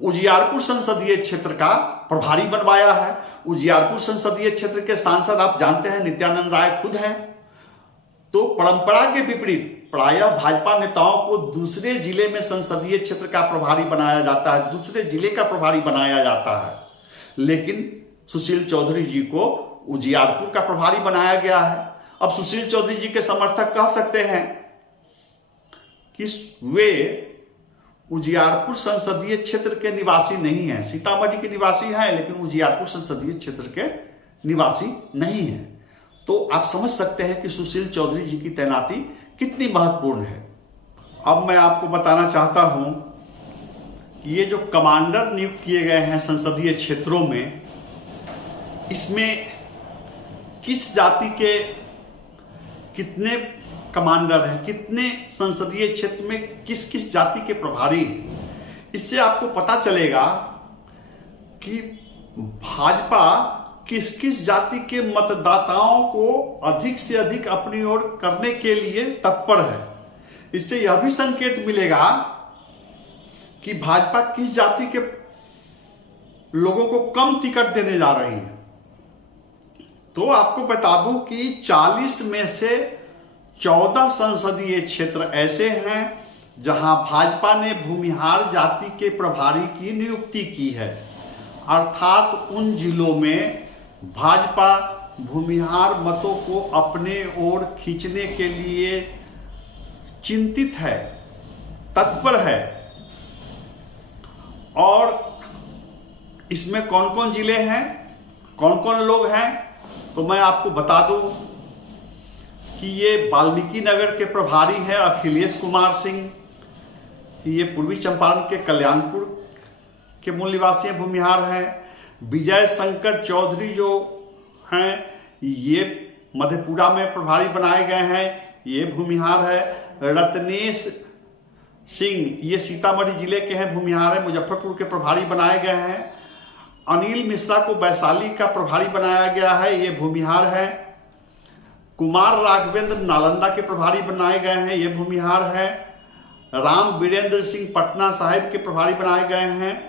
उजियारपुर संसदीय क्षेत्र का प्रभारी बनवाया है। उजियारपुर संसदीय क्षेत्र के सांसद आप जानते हैं नित्यानंद राय खुद हैं। तो परंपरा के विपरीत प्रायः भाजपा नेताओं को दूसरे जिले में संसदीय क्षेत्र का प्रभारी बनाया जाता है, दूसरे जिले का प्रभारी बनाया जाता है, लेकिन सुशील चौधरी जी को उजियारपुर का प्रभारी बनाया गया है। अब सुशील चौधरी जी के समर्थक कह सकते हैं कि वे उजियारपुर संसदीय क्षेत्र के निवासी नहीं हैं, सीतामढ़ी के निवासी हैं लेकिन उजियारपुर संसदीय क्षेत्र के निवासी नहीं हैं। तो आप समझ सकते हैं कि सुशील चौधरी जी की तैनाती कितनी महत्वपूर्ण है। अब मैं आपको बताना चाहता हूं कि ये जो कमांडर नियुक्त किए गए हैं संसदीय क्षेत्रों में, इसमें किस जाति के कितने कमांडर हैं, कितने संसदीय क्षेत्र में किस किस जाति के प्रभारी, इससे आपको पता चलेगा कि भाजपा किस किस जाति के मतदाताओं को अधिक से अधिक अपनी ओर करने के लिए तत्पर है। इससे यह भी संकेत मिलेगा कि भाजपा किस जाति के लोगों को कम टिकट देने जा रही है। तो आपको बता दूं कि 40 में से 14 संसदीय क्षेत्र ऐसे हैं जहां भाजपा ने भूमिहार जाति के प्रभारी की नियुक्ति की है, अर्थात उन जिलों में भाजपा भूमिहार मतों को अपने ओर खींचने के लिए चिंतित है, तत्पर है। और इसमें कौन कौन जिले हैं, कौन कौन लोग हैं, तो मैं आपको बता दूं कि ये वाल्मीकि नगर के प्रभारी हैं अखिलेश कुमार सिंह। ये पूर्वी चंपारण के कल्याणपुर के मूल निवासी हैं, भूमिहार हैं। विजय शंकर चौधरी जो हैं ये मधेपुरा में प्रभारी बनाए गए हैं, ये भूमिहार है। रत्नेश सिंह ये सीतामढ़ी जिले के हैं, भूमिहार है, मुजफ्फरपुर के प्रभारी बनाए गए हैं। अनिल मिश्रा को वैशाली का प्रभारी बनाया गया है, ये भूमिहार है। कुमार राघवेंद्र नालंदा के प्रभारी बनाए गए हैं, ये भूमिहार है। राम वीरेंद्र सिंह पटना साहिब के प्रभारी बनाए गए हैं।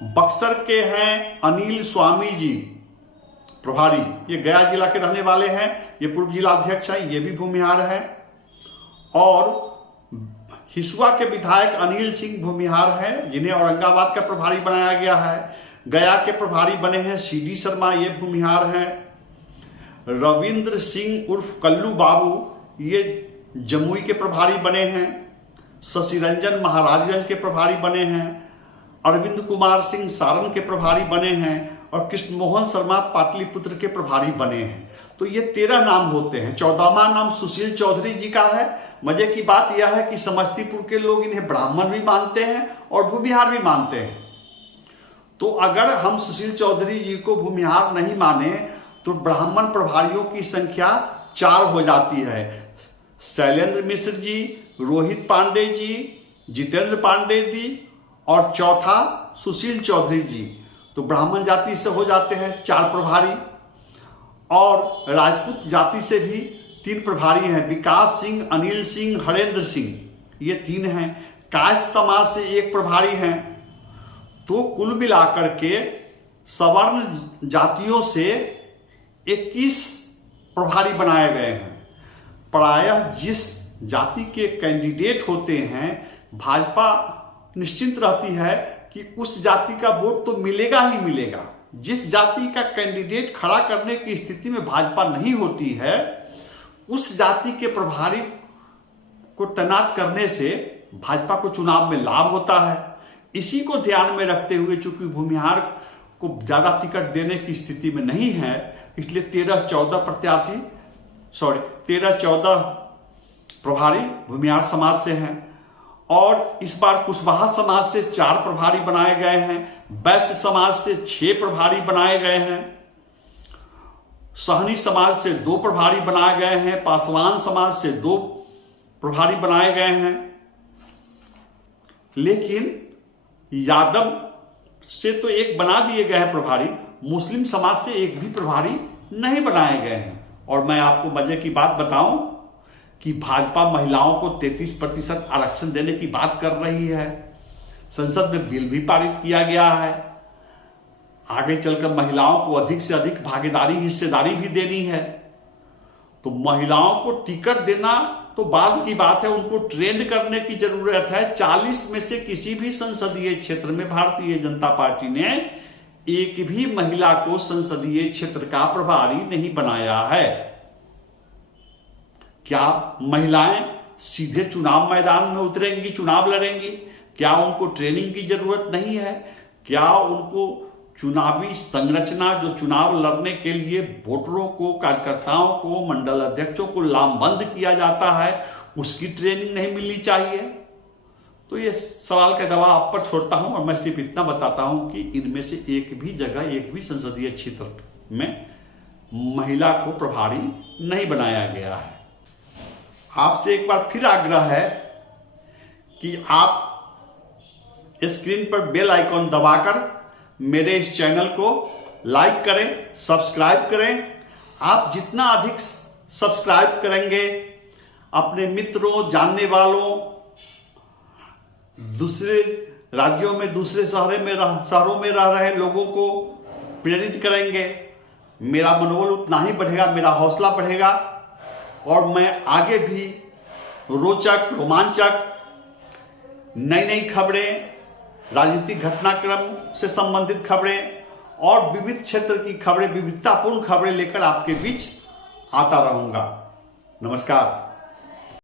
बक्सर के हैं अनिल स्वामी जी प्रभारी, ये गया जिला के रहने वाले हैं, ये पूर्व जिला अध्यक्ष हैं, ये भी भूमिहार है। और हिसुआ के विधायक अनिल सिंह भूमिहार हैं, जिन्हें औरंगाबाद का प्रभारी बनाया गया है। गया के प्रभारी बने हैं CD शर्मा, ये भूमिहार हैं। रविंद्र सिंह उर्फ कल्लू बाबू ये जमुई के प्रभारी बने हैं। शशि रंजन महाराजगंज के प्रभारी बने हैं। अरविंद कुमार सिंह सारण के प्रभारी बने हैं। और कृष्ण मोहन शर्मा पाटलिपुत्र के प्रभारी बने हैं। तो ये 13 नाम होते हैं। 14वां नाम सुशील चौधरी जी का है। मजे की बात यह है कि समस्तीपुर के लोग इन्हें ब्राह्मण भी मानते हैं और भूमिहार भी मानते हैं। तो अगर हम सुशील चौधरी जी को भूमिहार नहीं माने तो ब्राह्मण प्रभारियों की संख्या 4 हो जाती है। शैलेंद्र मिश्र जी, रोहित पांडे जी, जितेंद्र पांडे जी और चौथा सुशील चौधरी जी। तो ब्राह्मण जाति से हो जाते हैं 4 प्रभारी। और राजपूत जाति से भी 3 प्रभारी हैं, विकास सिंह, अनिल सिंह, हरेंद्र सिंह, ये 3 हैं। कायस्थ समाज से 1 प्रभारी हैं। तो कुल मिलाकर के सवर्ण जातियों से 21 प्रभारी बनाए गए हैं। प्रायः जिस जाति के कैंडिडेट होते हैं भाजपा निश्चिंत रहती है कि उस जाति का वोट तो मिलेगा ही मिलेगा। जिस जाति का कैंडिडेट खड़ा करने की स्थिति में भाजपा नहीं होती है उस जाति के प्रभारी को तैनात करने से भाजपा को चुनाव में लाभ होता है। इसी को ध्यान में रखते हुए चूंकि भूमिहार को ज्यादा टिकट देने की स्थिति में नहीं है, इसलिए 13-14 प्रभारी भूमिहार समाज से हैं। और इस बार कुशवाहा समाज से 4 प्रभारी बनाए गए हैं। वैश्य समाज से 6 प्रभारी बनाए गए हैं। सहनी समाज से 2 प्रभारी बनाए गए हैं। पासवान समाज से 2 प्रभारी बनाए गए हैं। लेकिन यादव से तो 1 बना दिए गए हैं प्रभारी, मुस्लिम समाज से 1 भी प्रभारी नहीं बनाए गए हैं। और मैं आपको मजे की बात बताऊं कि भाजपा महिलाओं को 33% आरक्षण देने की बात कर रही है। संसद में बिल भी पारित किया गया है। आगे चलकर महिलाओं को अधिक से अधिक भागीदारी, हिस्सेदारी भी देनी है। तो महिलाओं को टिकट देना तो बाद की बात है, उनको ट्रेंड करने की जरूरत है। 40 में से किसी भी संसदीय क्षेत्र में भारतीय जनता पार्टी ने 1 भी महिला को संसदीय क्षेत्र का प्रभारी नहीं बनाया है। क्या महिलाएं सीधे चुनाव मैदान में उतरेंगी, चुनाव लड़ेंगी? क्या उनको ट्रेनिंग की जरूरत नहीं है? क्या उनको चुनावी संरचना, जो चुनाव लड़ने के लिए वोटरों को, कार्यकर्ताओं को, मंडल अध्यक्षों को लामबंद किया जाता है, उसकी ट्रेनिंग नहीं मिलनी चाहिए? तो ये सवाल का जवाब आप पर छोड़ता हूं और मैं सिर्फ इतना बताता हूं कि इनमें से 1 भी जगह, 1 भी संसदीय क्षेत्र में महिला को प्रभारी नहीं बनाया गया है। आपसे एक बार फिर आग्रह है कि आप स्क्रीन पर बेल आइकॉन दबाकर मेरे इस चैनल को लाइक करें, सब्सक्राइब करें। आप जितना अधिक सब्सक्राइब करेंगे, अपने मित्रों, जानने वालों, दूसरे राज्यों में, दूसरे शहरों में रह रहे लोगों को प्रेरित करेंगे, मेरा मनोबल उतना ही बढ़ेगा, मेरा हौसला बढ़ेगा और मैं आगे भी रोचक, रोमांचक, नई नई खबरें, राजनीतिक घटनाक्रम से संबंधित खबरें और विविध क्षेत्र की खबरें, विविधतापूर्ण खबरें लेकर आपके बीच आता रहूंगा। नमस्कार।